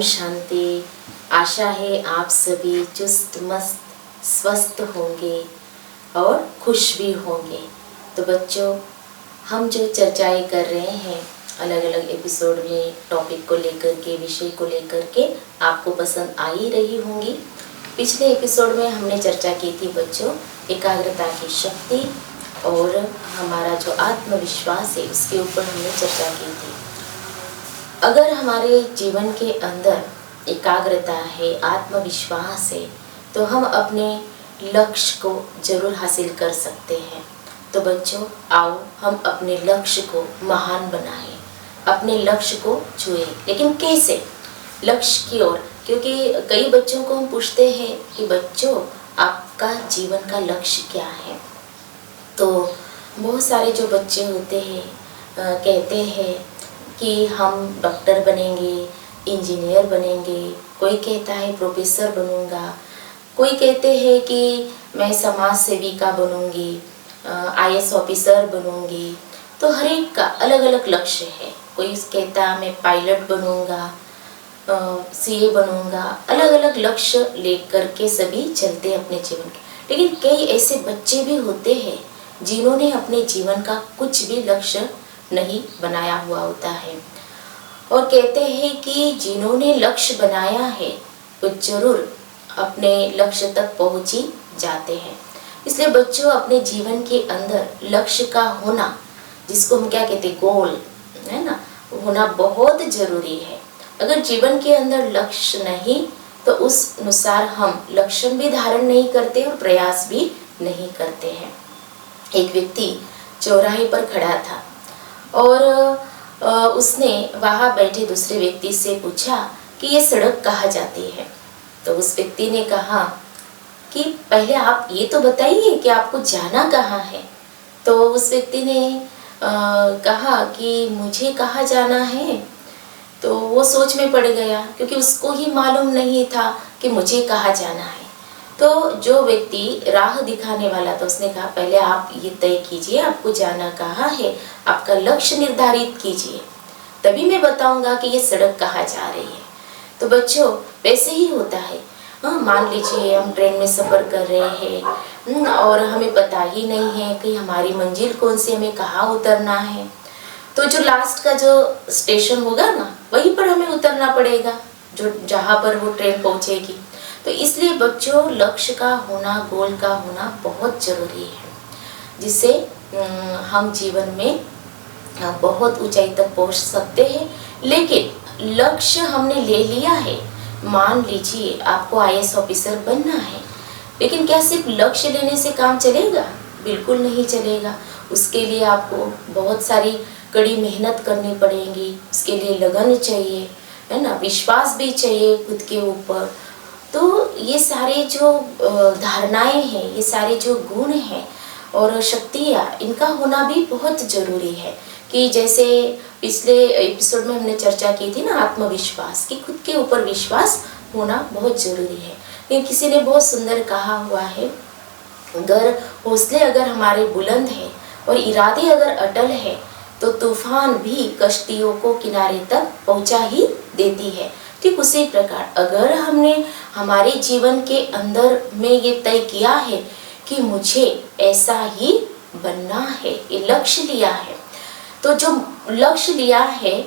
ओम शांति। आशा है आप सभी चुस्त मस्त स्वस्थ होंगे और खुश भी होंगे। तो बच्चों, हम जो चर्चाएं कर रहे हैं अलग अलग एपिसोड में टॉपिक को लेकर के, विषय को लेकर के, आपको पसंद आ ही रही होंगी। पिछले एपिसोड में हमने चर्चा की थी बच्चों एकाग्रता की शक्ति और हमारा जो आत्मविश्वास है उसके ऊपर हमने चर्चा की थी। अगर हमारे जीवन के अंदर एकाग्रता है, आत्मविश्वास है, तो हम अपने लक्ष्य को जरूर हासिल कर सकते हैं। तो बच्चों, आओ हम अपने लक्ष्य को महान बनाएं, अपने लक्ष्य को छुएं। लेकिन कैसे? लक्ष्य की ओर। क्योंकि कई बच्चों को हम पूछते हैं कि बच्चों आपका जीवन का लक्ष्य क्या है। तो बहुत सारे जो बच्चे होते हैं कहते हैं कि हम डॉक्टर बनेंगे, इंजीनियर बनेंगे, कोई कहता है प्रोफेसर बनूंगा, कोई कहते हैं कि मैं समाज सेविका बनूंगी, आईएएस ऑफिसर बनूंगी। तो हर एक का अलग अलग लक्ष्य है। कोई कहता मैं पायलट बनूंगा, सीए बनूंगा। अलग अलग लक्ष्य लेकर के सभी चलते हैं अपने जीवन के। लेकिन कई ऐसे बच्चे भी होते हैं जिन्होंने अपने जीवन का कुछ भी लक्ष्य नहीं बनाया हुआ होता है और कहते हैं कि जिन्होंने लक्ष्य बनाया है वो जरूर अपने लक्ष्य तक पहुंच ही जाते हैं। इसलिए बच्चों, अपने जीवन के अंदर लक्ष्य का होना, जिसको हम क्या कहते हैं, गोल, है ना, होना बहुत जरूरी है। अगर जीवन के अंदर लक्ष्य नहीं तो उस अनुसार हम लक्ष्य भी धारण नहीं करते और प्रयास भी नहीं करते हैं। एक व्यक्ति चौराहे पर खड़ा था और उसने वहाँ बैठे दूसरे व्यक्ति से पूछा कि ये सड़क कहाँ जाती है। तो उस व्यक्ति ने कहा कि पहले आप ये तो बताइए कि आपको जाना कहाँ है। तो उस व्यक्ति ने कहा कि मुझे कहाँ जाना है। तो वो सोच में पड़ गया क्योंकि उसको ही मालूम नहीं था कि मुझे कहाँ जाना है। तो जो व्यक्ति राह दिखाने वाला था उसने कहा पहले आप ये तय कीजिए आपको जाना कहाँ है, आपका लक्ष्य निर्धारित कीजिए, तभी मैं बताऊंगा कि ये सड़क कहाँ जा रही है। तो बच्चों, वैसे ही होता है। मान लीजिए हम ट्रेन में सफ़र कर रहे हैं और हमें पता ही नहीं है कि हमारी मंजिल कौन सी, हमें कहाँ उतरना है। तो जो लास्ट का जो स्टेशन होगा ना, वहीं पर हमें उतरना पड़ेगा, जो जहाँ पर वो ट्रेन पहुँचेगी। तो इसलिए बच्चों, लक्ष्य का होना, गोल का होना बहुत ज़रूरी है, जिससे हम जीवन में बहुत ऊंचाई तक पहुंच सकते हैं। लेकिन लक्ष्य हमने ले लिया है, मान लीजिए आपको आईएएस ऑफिसर बनना है, लेकिन क्या सिर्फ लक्ष्य लेने से काम चलेगा? बिल्कुल नहीं चलेगा। उसके लिए आपको बहुत सारी कड़ी मेहनत करनी पड़ेगी, उसके लिए लगन चाहिए, है ना, विश्वास भी चाहिए खुद के ऊपर। तो ये सारे जो धारणाएं हैं, ये सारे जो गुण हैं और शक्तियाँ, इनका होना भी बहुत ज़रूरी है। कि जैसे पिछले एपिसोड में हमने चर्चा की थी ना, आत्मविश्वास, कि खुद के ऊपर विश्वास होना बहुत ज़रूरी है। लेकिन किसी ने बहुत सुंदर कहा हुआ है, अगर हौसले अगर हमारे बुलंद हैं और इरादे अगर अटल है तो तूफान भी कश्तियों को किनारे तक पहुंचा ही देती है। ठीक उसी प्रकार अगर हमने हमारे जीवन के अंदर में ये तय किया है कि मुझे ऐसा ही बनना है, ये लक्ष्य लिया है, तो जो लक्ष्य लिया है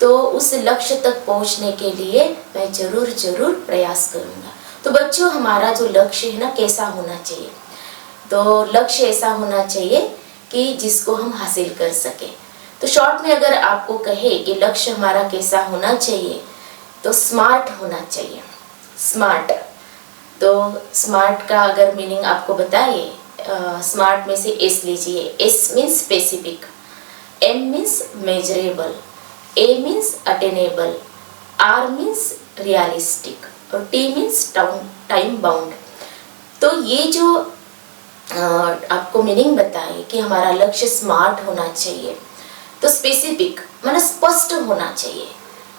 तो उस लक्ष्य तक पहुंचने के लिए मैं जरूर प्रयास करूंगा। तो बच्चों, हमारा जो लक्ष्य है ना, कैसा होना चाहिए? तो लक्ष्य ऐसा होना चाहिए कि जिसको हम हासिल कर सके। तो शॉर्ट में अगर आपको कहे कि लक्ष्य हमारा कैसा होना चाहिए, तो स्मार्ट होना चाहिए। स्मार्ट, तो स्मार्ट का अगर मीनिंग आपको बताइए, स्मार्ट में से एस लीजिए। S means specific, M means measurable, A means attainable, R means realistic और टी मीन्स टाइम बाउंड। तो ये जो आपको मीनिंग बताए कि हमारा लक्ष्य स्मार्ट होना चाहिए, तो स्पेसिफिक माना स्पष्ट होना चाहिए।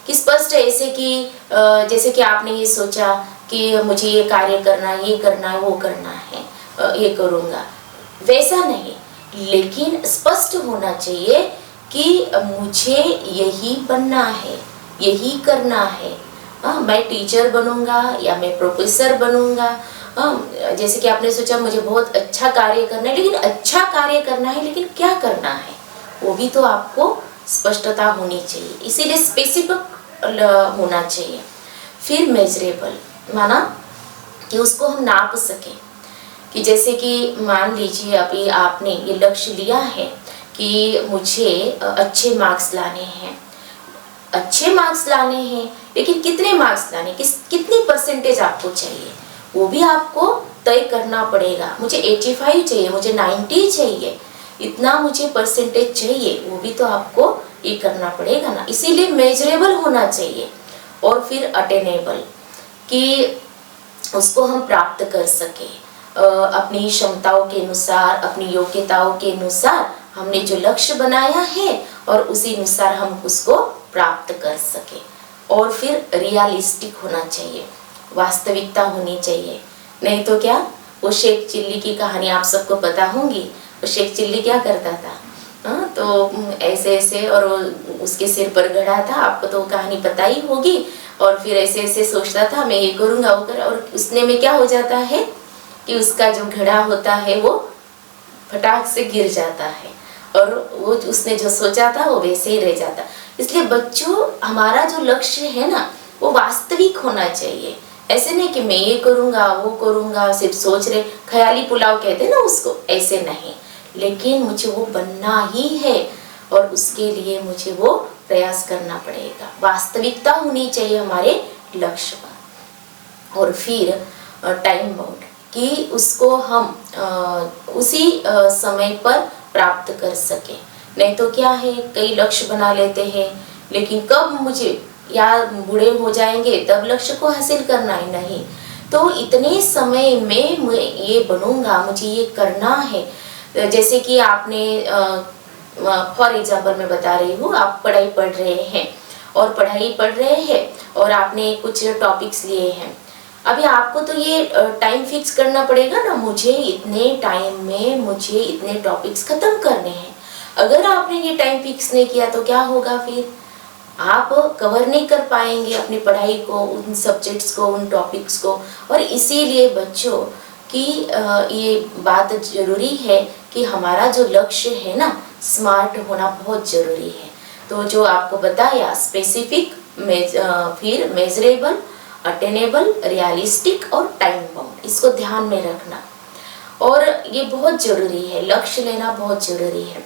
कि स्पष्ट ऐसे कि जैसे कि आपने ये सोचा कि मुझे ये कार्य करना है, ये करना है, वो करना है, ये करूँगा, वैसा नहीं। लेकिन स्पष्ट होना चाहिए कि मुझे यही बनना है, यही करना है, मैं टीचर बनूंगा या मैं प्रोफेसर बनूंगा। जैसे कि आपने सोचा मुझे बहुत अच्छा कार्य करना है, लेकिन अच्छा कार्य करना है लेकिन क्या करना है वो भी तो आपको स्पष्टता होनी चाहिए, इसीलिए स्पेसिफिक होना चाहिए। फिर मेजरेबल, माना कि उसको हम नाप सकें, कि जैसे कि मान लीजिए अभी आपने ये लक्ष्य लिया है कि मुझे अच्छे मार्क्स लाने हैं, अच्छे मार्क्स लाने हैं, लेकिन कितने मार्क्स लाने, कितनी परसेंटेज आपको चाहिए वो भी आपको तय करना पड़ेगा। मुझे 85 चाहिए, मुझे 90 चाहिए, इतना मुझे परसेंटेज चाहिए, वो भी तो आपको ये करना पड़ेगा ना। इसीलिए मेजरेबल होना चाहिए। और फिर अटेनेबल, कि उसको हम प्राप्त कर सके अपनी क्षमताओं के अनुसार, अपनी योग्यताओं के अनुसार हमने जो लक्ष्य बनाया है और उसी अनुसार हम उसको प्राप्त कर सके। और फिर रियलिस्टिक होना चाहिए, वास्तविकता होनी चाहिए। नहीं तो क्या, वो शेख चिल्ली की कहानी आप सबको पता होंगी। वो शेख चिल्ली क्या करता था, तो ऐसे ऐसे, और उसके सिर पर घड़ा था, आपको तो कहानी पता ही होगी। और फिर ऐसे ऐसे सोचता था मैं ये करूँगा वो कर, और उसने में क्या हो जाता है कि उसका जो घड़ा होता है वो फटाक से गिर जाता है, और वो उसने जो सोचा था वो वैसे ही रह जाता। इसलिए बच्चों, हमारा जो लक्ष्य है ना वो वास्तविक होना चाहिए। ऐसे नहीं कि मैं ये करूँगा वो करूँगा, सिर्फ सोच रहे, ख्याली पुलाव कहते हैं ना उसको, ऐसे नहीं। लेकिन मुझे वो बनना ही है और उसके लिए मुझे वो प्रयास करना पड़ेगा। वास्तविकता होनी चाहिए हमारे लक्ष्य पर। और फिर टाइम बाउंड, कि उसको हम उसी समय पर प्राप्त कर सके। नहीं तो क्या है, कई लक्ष्य बना लेते हैं लेकिन कब मुझे, या बूढ़े हो जाएंगे तब लक्ष्य को हासिल करना ही नहीं, तो इतने समय में मैं ये बनूंगा, मुझे ये करना है। जैसे कि आपने फॉर एग्जाम्पल मैं बता रही हूँ, आप पढ़ाई पढ़ रहे हैं और पढ़ाई पढ़ रहे हैं और आपने कुछ टॉपिक्स लिए हैं। अभी आपको तो ये टाइम फिक्स करना पड़ेगा ना, मुझे इतने टाइम में मुझे इतने टॉपिक्स खत्म करने हैं। अगर आपने ये टाइम फिक्स नहीं किया तो क्या होगा, फिर आप कवर नहीं कर पाएंगे अपनी पढ़ाई को, उन सब्जेक्ट्स को, उन टॉपिक्स को। और इसीलिए बच्चों की ये बात जरूरी है कि हमारा जो लक्ष्य है ना, स्मार्ट होना बहुत जरूरी है। तो जो आपको बताया स्पेसिफिक, फिर मेजरेबल, अटेनेबल, रियलिस्टिक और टाइम बाउंड, इसको ध्यान में रखना। और ये बहुत जरूरी है, लक्ष्य लेना बहुत जरूरी है।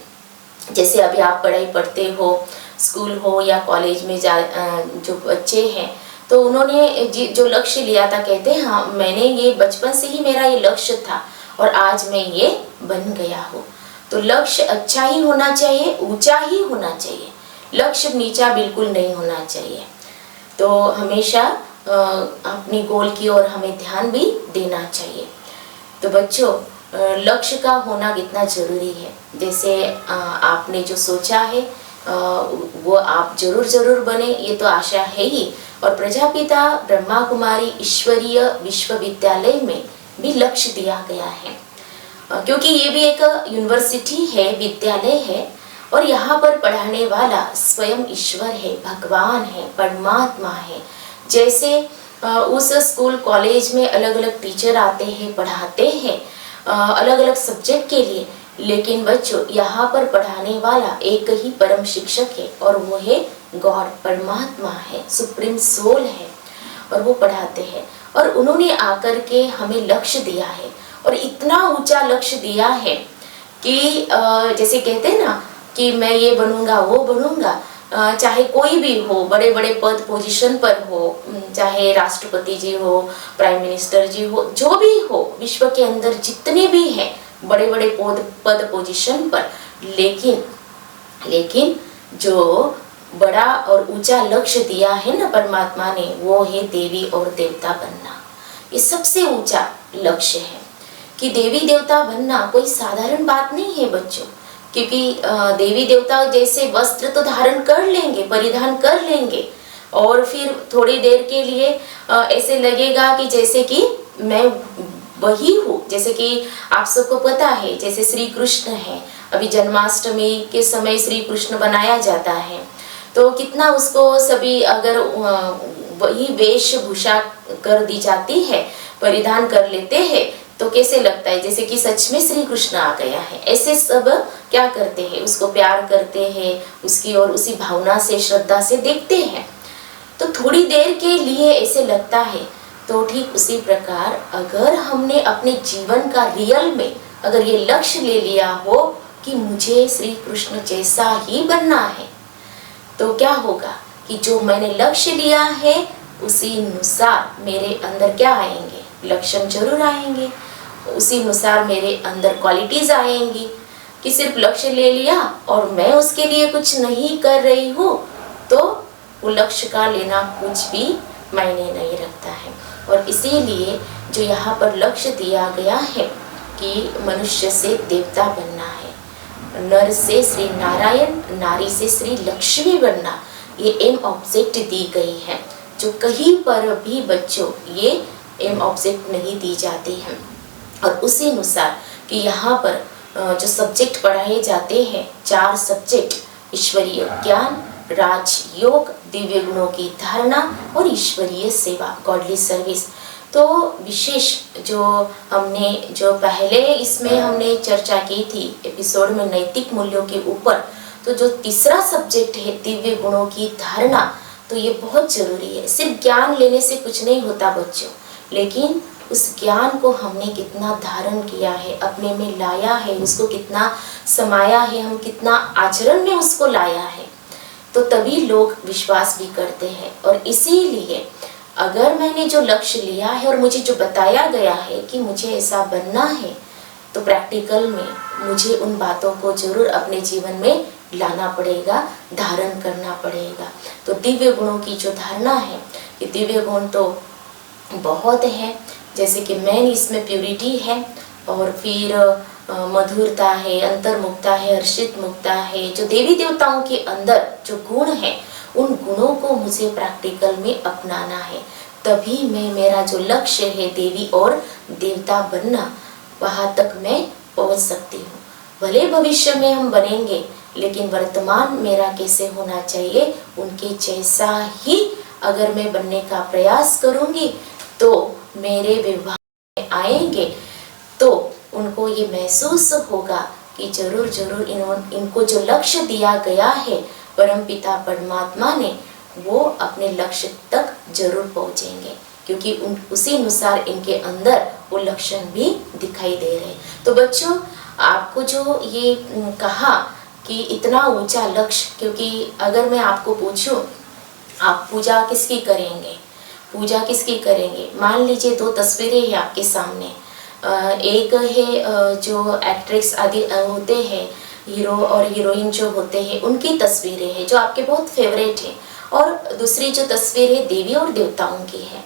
जैसे अभी आप पढ़ाई पढ़ते हो, स्कूल हो या कॉलेज में जो बच्चे हैं, तो उन्होंने जो लक्ष्य लिया था, कहते हैं हाँ मैंने ये बचपन से ही मेरा ये लक्ष्य था और आज मैं ये बन गया हूँ। तो लक्ष्य अच्छा ही होना चाहिए, ऊंचा ही होना चाहिए, लक्ष्य नीचा बिल्कुल नहीं होना चाहिए। तो हमेशा अपनी गोल की ओर हमें ध्यान भी देना चाहिए। तो बच्चों, लक्ष्य का होना कितना जरूरी है। जैसे आपने जो सोचा है वो आप जरूर बने, ये तो आशा है ही। और प्रजापिता ब्रह्मा कुमारी ईश्वरीय विश्वविद्यालय में भी लक्ष्य दिया गया है, क्योंकि ये भी एक यूनिवर्सिटी है, विद्यालय है, और यहाँ पर पढ़ाने वाला स्वयं ईश्वर है, भगवान है, परमात्मा है। जैसे उस स्कूल कॉलेज में अलग अलग टीचर आते हैं, पढ़ाते हैं अलग अलग सब्जेक्ट के लिए, लेकिन बच्चों यहाँ पर पढ़ाने वाला एक ही परम शिक्षक है और वो है गॉड, परमात्मा है, सुप्रीम सोल है, और वो पढ़ाते हैं। और उन्होंने आकर के हमें लक्ष्य दिया है, और इतना ऊंचा लक्ष्य दिया है कि जैसे कहते हैं ना कि मैं ये बनूंगा वो बनूंगा, चाहे कोई भी हो, बड़े बड़े पद पोजीशन पर हो, चाहे राष्ट्रपति जी हो, प्राइम मिनिस्टर जी हो, जो भी हो, विश्व के अंदर जितने भी हैं बड़े बड़े पद पोजीशन पर, लेकिन जो बड़ा और ऊंचा लक्ष्य दिया है ना परमात्मा ने, वो है देवी और देवता बनना। ये सबसे ऊंचा लक्ष्य है कि देवी देवता बनना कोई साधारण बात नहीं है बच्चों, क्योंकि देवी देवता जैसे वस्त्र तो धारण कर लेंगे, परिधान कर लेंगे, और फिर थोड़ी देर के लिए ऐसे लगेगा कि जैसे कि मैं वही हूँ। जैसे कि आप सबको पता है, जैसे श्री कृष्ण है, अभी जन्माष्टमी के समय श्री कृष्ण बनाया जाता है, तो कितना उसको सभी अगर वही वेशभूषा कर दी जाती है, परिधान कर लेते हैं, तो कैसे लगता है जैसे कि सच में श्री कृष्ण आ गया है। ऐसे सब क्या करते हैं, उसको प्यार करते हैं, उसकी और उसी भावना से, श्रद्धा से देखते हैं। तो थोड़ी देर के लिए ऐसे लगता है। तो ठीक उसी प्रकार अगर हमने अपने जीवन का रियल में अगर ये लक्ष्य ले लिया हो कि मुझे श्री कृष्ण जैसा ही बनना है, तो क्या होगा कि जो मैंने लक्ष्य लिया है उसी अनुसार मेरे अंदर क्या आएंगे, लक्षण जरूर आएंगे। उसी अनुसार मेरे अंदर क्वालिटीज आएंगी। कि सिर्फ लक्ष्य ले लिया और मैं उसके लिए कुछ नहीं कर रही हूँ, तो वो लक्ष्य का लेना कुछ भी मायने नहीं रखता है। और इसीलिए जो यहाँ पर लक्ष्य दिया गया है कि मनुष्य से देवता बनना है, नर से श्री नारायण, नारी से श्री लक्ष्मी बनना, ये एम ऑब्जेक्ट दी गई है, जो कहीं पर भी बच्चों ये एम ऑब्जेक्ट नहीं दी जाती है। और उसी अनुसार कि यहाँ पर जो सब्जेक्ट पढ़ाए जाते हैं, 4 सब्जेक्ट, ईश्वरीय ज्ञान, राजयोग, दिव्य गुणों की धारणा और ईश्वरीय सेवा, गॉडली सर्विस। तो विशेष जो हमने जो पहले इसमें हमने चर्चा की थी एपिसोड में नैतिक मूल्यों के ऊपर, तो जो तीसरा सब्जेक्ट है दिव्य गुणों की धारणा, तो ये बहुत जरूरी है। सिर्फ ज्ञान लेने से कुछ नहीं होता बच्चों, लेकिन उस ज्ञान को हमने कितना धारण किया है, अपने में लाया है, उसको कितना समाया है, हम कितना आचरण में उसको लाया है, तो तभी लोग विश्वास भी करते हैं। और इसीलिए अगर मैंने जो लक्ष्य लिया है और मुझे जो बताया गया है कि मुझे ऐसा बनना है, तो प्रैक्टिकल में मुझे उन बातों को जरूर अपने जीवन में लाना पड़ेगा, धारण करना पड़ेगा। तो दिव्य गुणों की जो धारणा है कि दिव्य गुण तो बहुत है, जैसे कि मेन इसमें प्यूरिटी है, और फिर मधुरता है, अंतर्मुक्ता है, हर्षित मुक्ता है। जो देवी देवताओं के अंदर जो गुण है, उन गुणों को मुझे प्रैक्टिकल में अपनाना है, तभी मैं मेरा जो लक्ष्य है देवी और देवता बनना, वहाँ तक मैं पहुँच सकती हूँ। भले भविष्य में हम बनेंगे, लेकिन वर्तमान मेरा कैसे होना चाहिए, उनके जैसा ही अगर मैं बनने का प्रयास करूँगी, तो मेरे विवाह में आएंगे तो उनको ये महसूस होगा कि जरूर जरूर इनको जो लक्ष्य दिया गया है परम पिता परमात्मा ने, वो अपने लक्ष्य तक जरूर पहुंचेंगे, क्योंकि उसी अनुसार इनके अंदर वो लक्षण भी दिखाई दे रहे हैं। तो बच्चों, आपको जो ये कहा कि इतना ऊंचा लक्ष्य, क्योंकि अगर मैं आपको पूछूं आप पूजा किसकी करेंगे, पूजा किसकी करेंगे, मान लीजिए 2 तस्वीरें हैं आपके सामने। एक है जो एक्ट्रेस आदि होते हैं, हीरो और हीरोइन जो होते हैं, उनकी तस्वीरें हैं जो आपके बहुत फेवरेट हैं, और दूसरी जो तस्वीर है देवी और देवताओं की है।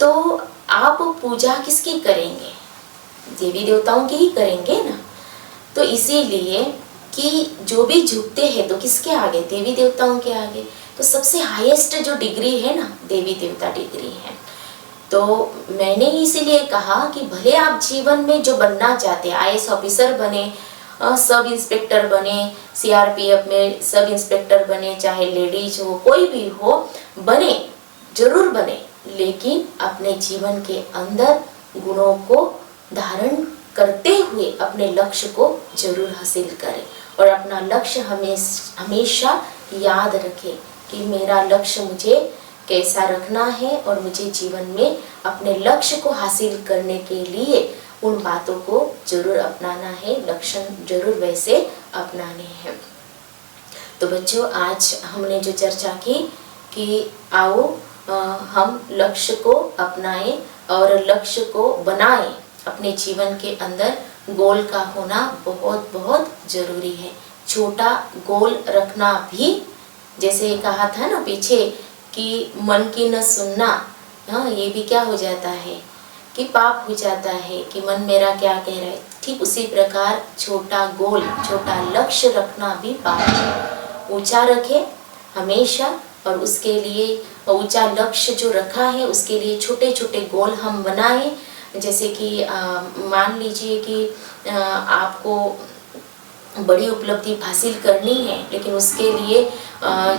तो आप पूजा किसकी करेंगे, देवी देवताओं की ही करेंगे ना। तो इसीलिए कि जो भी झुकते हैं तो किसके आगे, देवी देवताओं के आगे। तो सबसे हाईएस्ट जो डिग्री है ना, देवी देवता डिग्री है। तो मैंने इसीलिए कहा कि भले आप जीवन में जो बनना चाहते हैं, आईएएस ऑफिसर बने, सब इंस्पेक्टर बने, सीआरपीएफ में सब इंस्पेक्टर बने, चाहे लेडीज हो, कोई भी हो, बने, जरूर बने, लेकिन अपने जीवन के अंदर गुणों को धारण करते हुए अपने लक्ष्य को जरूर हासिल करें। और अपना लक्ष्य हमेशा याद रखें कि मेरा लक्ष्य मुझे कैसा रखना है, और मुझे जीवन में अपने लक्ष्य को हासिल करने के लिए उन बातों को जरूर अपनाना है, लक्षण जरूर वैसे अपनाने हैं। तो बच्चों, आज हमने जो चर्चा की कि आओ हम लक्ष्य को अपनाएं और लक्ष्य को बनाएं। अपने जीवन के अंदर गोल का होना बहुत बहुत जरूरी है। छोटा गोल रखना भी, जैसे कहा था ना पीछे कि मन की न सुनना, हाँ, ये भी क्या हो जाता है कि पाप हो जाता है कि मन मेरा क्या कह रहा है। ठीक उसी प्रकार छोटा गोल, छोटा लक्ष्य रखना भी पाप है। ऊंचा रखे हमेशा, और उसके लिए ऊंचा लक्ष्य जो रखा है उसके लिए छोटे छोटे गोल हम बनाएं। जैसे कि मान लीजिए कि आपको बड़ी उपलब्धि हासिल करनी है, लेकिन उसके लिए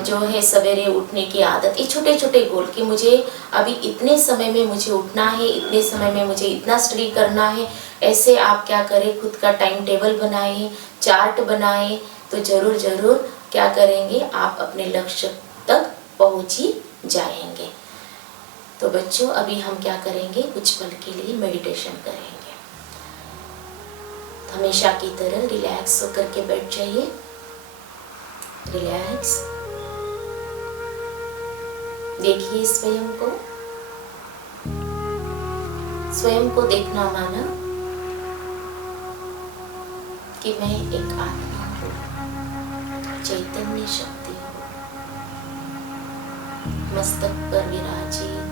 जो है सवेरे उठने की आदत, ये छोटे छोटे गोल कि मुझे अभी इतने समय में मुझे उठना है, इतने समय में मुझे इतना स्टडी करना है, ऐसे आप क्या करें, खुद का टाइम टेबल बनाएं, चार्ट बनाएं, तो ज़रूर ज़रूर क्या करेंगे, आप अपने लक्ष्य तक पहुँच ही जाएंगे। तो बच्चों अभी हम क्या करेंगे, कुछ पल के लिए मेडिटेशन करेंगे। हमेशा की तरह रिलैक्स होकर के बैठ जाइए, रिलैक्स। देखिए स्वयं को देखना माना कि मैं एक आत्मा हूँ, चैतन्य शक्ति हूँ, मस्तक पर विराजित,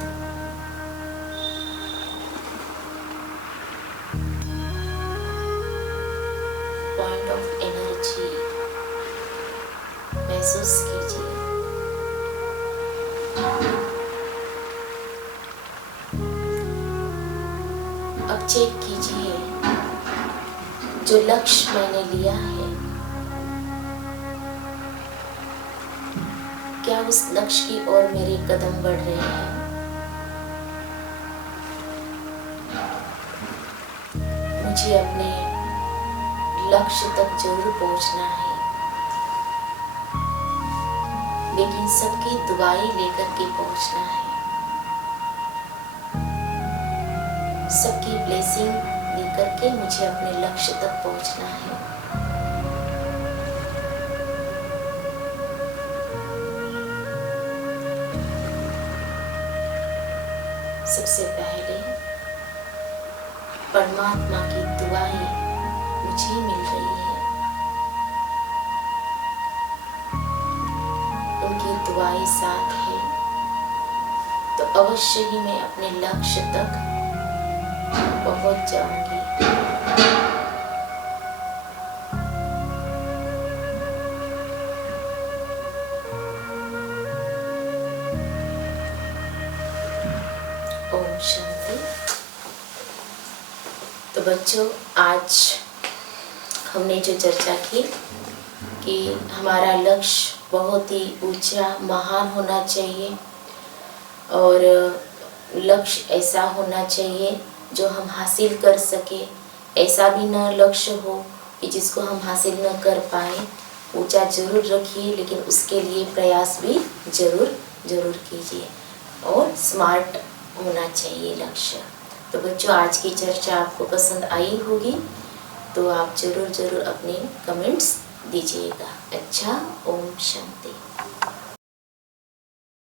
पॉइंट ऑफ एनर्जी महसूस कीजिए। अब चेक कीजिए, जो लक्ष्य मैंने लिया है, क्या उस लक्ष्य की ओर मेरे कदम बढ़ रहे हैं? मुझे अपने लक्ष्य तक जरूर पहुंचना है, लेकिन सबकी दुआएं लेकर के पहुंचना है, सबकी ब्लेसिंग लेकर के मुझे अपने लक्ष्य तक पहुंचना है। सबसे पहले परमात्मा की दुआएं मुझे मिल रही है, उनकी दुआएं साथ है, तो अवश्य ही मैं अपने लक्ष्य तक पहुंच जाऊंगी। ओम शांति। तो बच्चों आज हमने जो चर्चा की कि हमारा लक्ष्य बहुत ही ऊंचा महान होना चाहिए, और लक्ष्य ऐसा होना चाहिए जो हम हासिल कर सके, ऐसा भी न लक्ष्य हो कि जिसको हम हासिल न कर पाए। ऊंचा जरूर रखिए, लेकिन उसके लिए प्रयास भी जरूर कीजिए, और स्मार्ट होना चाहिए लक्ष्य। तो बच्चों आज की चर्चा आपको पसंद आई होगी, तो आप जरूर अपने कमेंट्स दीजिएगा। अच्छा, ओम शांति।